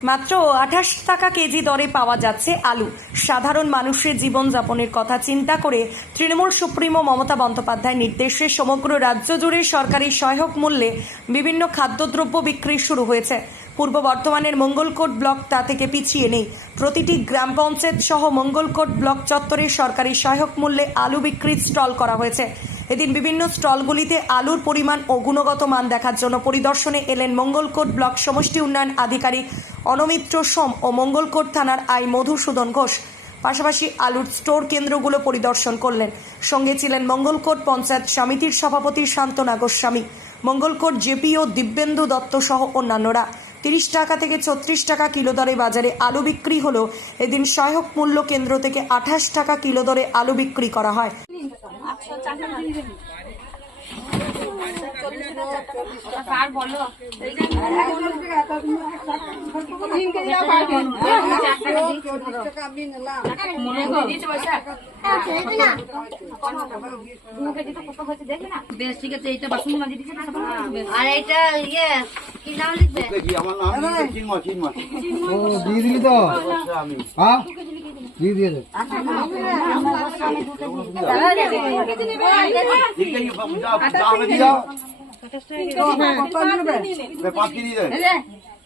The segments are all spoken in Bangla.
মাত্র 28 টাকা কেজি দরে পাওয়া যাচ্ছে আলু। সাধারণ মানুষের জীবনযাপনের কথা চিন্তা করে তৃণমূল সুপ্রিমো মমতা বন্দ্যোপাধ্যায়ের নির্দেশে সমগ্র রাজ্য জুড়ে সরকারি সহায়ক মূল্যে বিভিন্ন খাদ্যদ্রব্য বিক্রি শুরু হয়েছে। পূর্ব বর্ধমানের মঙ্গলকোট ব্লক তা থেকে পিছিয়ে নেই। প্রতিটি গ্রাম পঞ্চায়েত সহ মঙ্গলকোট ব্লক চত্বরে সরকারি সহায়ক মূল্যে আলু বিক্রির স্টল করা হয়েছে। এদিন বিভিন্ন স্টলগুলিতে আলুর পরিমাণ ও গুণগত মান দেখার জন্য পরিদর্শনে এলেন মঙ্গলকোট ব্লক সমষ্টি উন্নয়ন আধিকারিক অনমিত্র সোম ও মঙ্গলকোট থানার আই মধুসূদন ঘোষ। পাশাপাশি আলুর স্টোর কেন্দ্রগুলো পরিদর্শন করলেন। সঙ্গে ছিলেন মঙ্গলকোট পঞ্চায়েত সমিতির সভাপতি শান্তনা গোস্বামী, মঙ্গলকোট জেপিও দিব্যেন্দু দত্ত সহ অন্যান্যরা। 30 টাকা থেকে 36 টাকা কিলো দরে বাজারে আলু বিক্রি হলো। এদিন সহায়ক মূল্য কেন্দ্র থেকে 28 টাকা কিলো দরে আলু বিক্রি করা হয়। আর এটা ইয়ে কি নাম লিখবে? আমার নাম চিন্ময়। ও দিয়ে দিলি তো? হ্যাঁ দিয়ে দিয়েছে।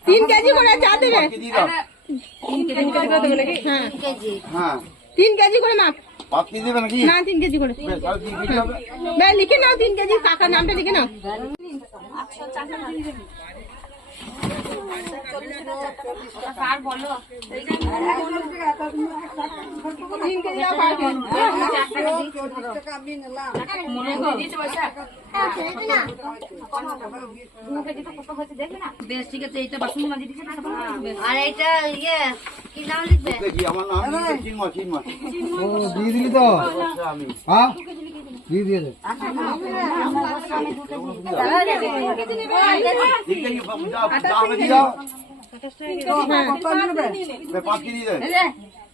তিন কেজি করে চা দেবে? হ্যাঁ 3 কেজি করে মাপ। পাঁচ কেজি দেবে নাকি? না 3 কেজি করে। লিখে নাও 3 কেজি, কাকার নামটা লিখে নাও। আর এটা ইয়ে কি নাম লিখবে? আমার নাম চিন্ময়। ও দিয়ে দিলি তো? হ্যাঁ দিয়ে দিয়েছে। পাঁচ কেজি দেবে?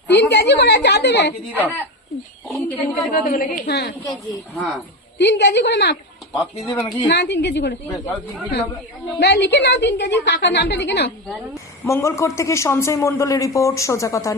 3 কেজি করে চা দেবে? হ্যাঁ 3 কেজি করে মাপ। পাঁচ কেজি দেবে নাকি? না 3 কেজি করে। লিখে নাও 3 কেজি, কাকার নামটা লিখে নাও। মঙ্গলকোট থেকে সঞ্জয় মণ্ডলের রিপোর্ট, সোজা কথা।